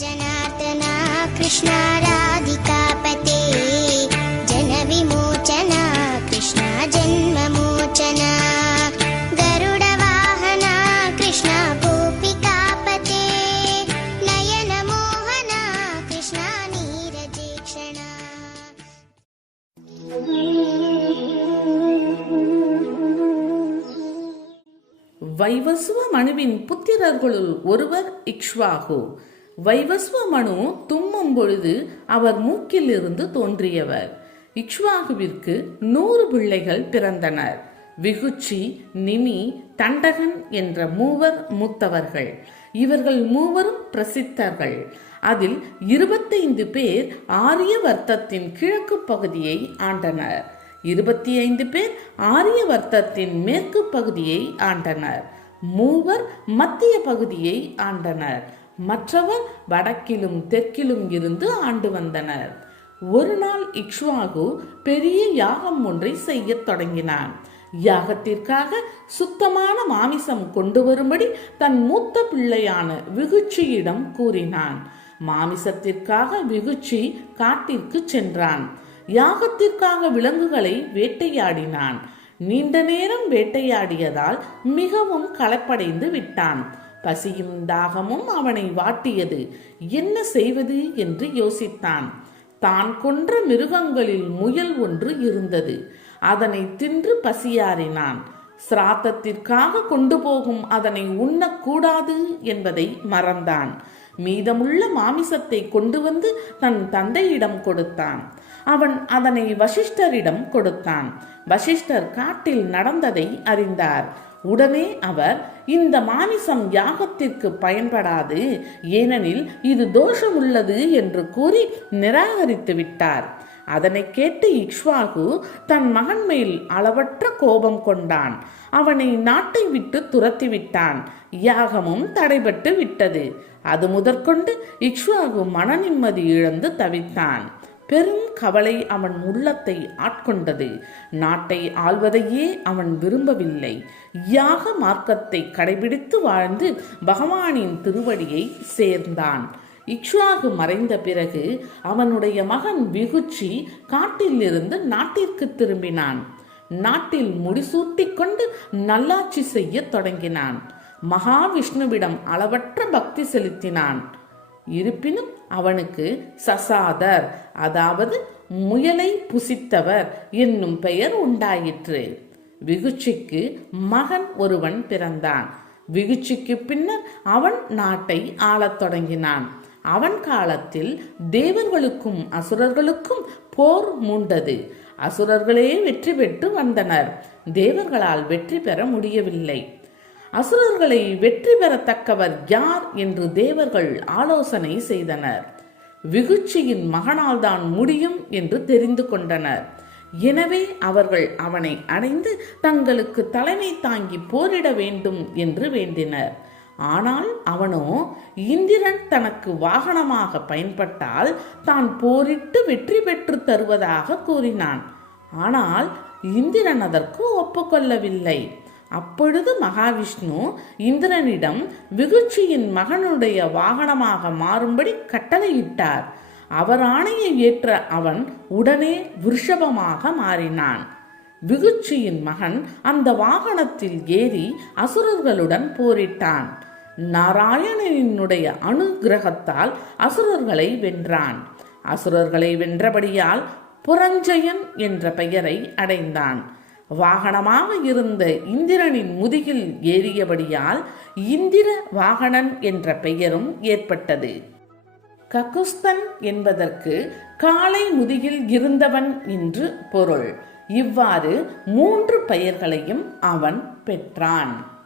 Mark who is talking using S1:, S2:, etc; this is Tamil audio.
S1: जनार्दना कृष्णा राधिकापते जनविमोचना कृष्णा जन्ममोचना गरुडवाहना कृष्णा गोपिकापते नयनमोहना कृष्णा नीरजेक्षणा
S2: வைவஸ்வ மனுவின் புத்திரர்களுள் ஒருவர் இக்ஷ்வாகு வைவஸ்வ மனு தும்மும் பொழுது அவர் மூக்கிலிருந்து தோன்றியவர். இக்ஷ்வாகுவிற்கு நூறு பிள்ளைகள் பிறந்தனர். விகுச்சி நிமி தண்டகன் என்ற மூவர் மூத்தவர்கள். இவர்கள் மூவரும் பிரசித்தர்கள். அதில் இருபத்தைந்து பேர் ஆரிய வர்த்தத்தின் கிழக்கு பகுதியை ஆண்டனர். இருபத்தி ஐந்து பேர் ஆரிய வர்த்தத்தின் மேற்கு பகுதியை ஆண்டனர். மூவர் மத்திய பகுதியை ஆண்டனர். மற்றவர் வடக்கிலும் தெற்கிலும் இருந்து ஆண்டு வந்தனர். ஒரு நாள் இக்ஷ்வாகு பெரிய யாகம் ஒன்றை செய்யத் தொடங்கினான். யாகத்திற்காக சுத்தமான மாமிசம் கொண்டு வரும்படி தன் மூத்த பிள்ளையான விகுச்சியிடம் கூறினான். மாமிசத்திற்காக விகுச்சி காட்டிற்கு சென்றான். யாகத்திற்காக விலங்குகளை வேட்டையாடினான். நீண்ட நேரம் வேட்டையாடியதால் மிகவும் களப்படைந்து விட்டான். பசியும் தாகமும் அவனை வாட்டியது. என்ன செய்வது என்று யோசித்தான். தான் கொன்ற மிருகங்களில் முயல் ஒன்று இருந்தது. அதனை தின்று பசியாறினான். சிராத்தத்திற்காக கொண்டு போகும் அதனை உண்ணக்கூடாது என்பதை மறந்தான். மீதமுள்ள மாமிசத்தை கொண்டு வந்து தன் தந்தையிடம் கொடுத்தான். அவன் அதனை வசிஷ்டரிடம் கொடுத்தான். வசிஷ்டர் காட்டில் நடந்ததை அறிந்தார். உடனே அவர் இந்த மாமிசம் யாகத்திற்கு பயன்படாது ஏனெனில் இது தோஷம் உள்ளது என்று கூறி நிராகரித்து விட்டார். அதனை கேட்டு இக்ஷ்வாகு தன் மகன் மேல் அளவற்ற கோபம் கொண்டான். அவனை நாட்டை விட்டு துரத்தி விட்டான். யாகமும் தடைபட்டு விட்டது. அது முதற்கொண்டு இக்ஷ்வாகு மன நிம்மதி இழந்து தவித்தான். பெரும் கவலை அவன் உள்ளத்தை ஆட்கொண்டது. நாட்டை ஆள்வதையே அவன் விரும்பவில்லை. யாக மார்க்கத்தை கடைபிடித்து வாழ்ந்து பகவானின் திருவடியை சேர்ந்தான். இக்ஷாகு மறைந்த பிறகு அவனுடைய மகன் விகுச்சி காட்டிலிருந்து நாட்டிற்கு திரும்பினான். நாட்டில் முடிசூட்டிக் கொண்டு நல்லாட்சி செய்யத் தொடங்கினான். மகாவிஷ்ணுவிடம் அளவற்ற பக்தி செலுத்தினான். இருப்பினும் அவனுக்கு சசாதர் அதாவது முயலை புசித்தவர் என்னும் பெயர் உண்டாயிற்று. விகுச்சிக்கு மகன் ஒருவன் பிறந்தான். விகுச்சிக்கு பின்னர் அவன் நாட்டை ஆளத் தொடங்கினான். அவன் காலத்தில் தேவர்களுக்கும் அசுரர்களுக்கும் போர் மூண்டது. அசுரர்களே வெற்றி பெற்று வந்தனர். தேவர்களால் வெற்றி பெற முடியவில்லை. அசுரர்களை வெற்றி பெறத்தக்கவர் யார் என்று தேவர்கள் ஆலோசனை செய்தனர். விகுச்சியின் மகனால் தான் முடியும் என்று தெரிந்து கொண்டனர். எனவே அவர்கள் அவனை அடைந்து தங்களுக்கு தலைமை தாங்கி போரிட வேண்டும் என்று வேண்டினர். ஆனால் அவனோ இந்திரன் தனக்கு வாகனமாக பயன்பட்டால் தான் போரிட்டு வெற்றி பெற்று தருவதாக கூறினான். ஆனால் இந்திரன் அதற்கு ஒப்புக்கொள்ளவில்லை. அப்பொழுது மகாவிஷ்ணு இந்திரனிடம் விகுச்சியின் மகனுடைய வாகனமாக மாறும்படி கட்டளையிட்டார். அவர் ஆணையை ஏற்ற அவன் உடனே விருஷபமாக மாறினான். விகுச்சியின் மகன் அந்த வாகனத்தில் ஏறி அசுரர்களுடன் போரிட்டான். நாராயணனினுடைய அனுகிரகத்தால் அசுரர்களை வென்றான். அசுரர்களை வென்றபடியால் புரஞ்சயன் என்ற பெயரை அடைந்தான். வாகனமாக இருந்த இந்திரனின் முதுகில் ஏறியபடியால் இந்திர வாகனன் என்ற பெயரும் ஏற்பட்டது. ககுஸ்தன் என்பதற்கு காளை முதுகில் இருந்தவன் என்று பொருள். இவ்வாறு மூன்று பெயர்களையும் அவன் பெற்றான்.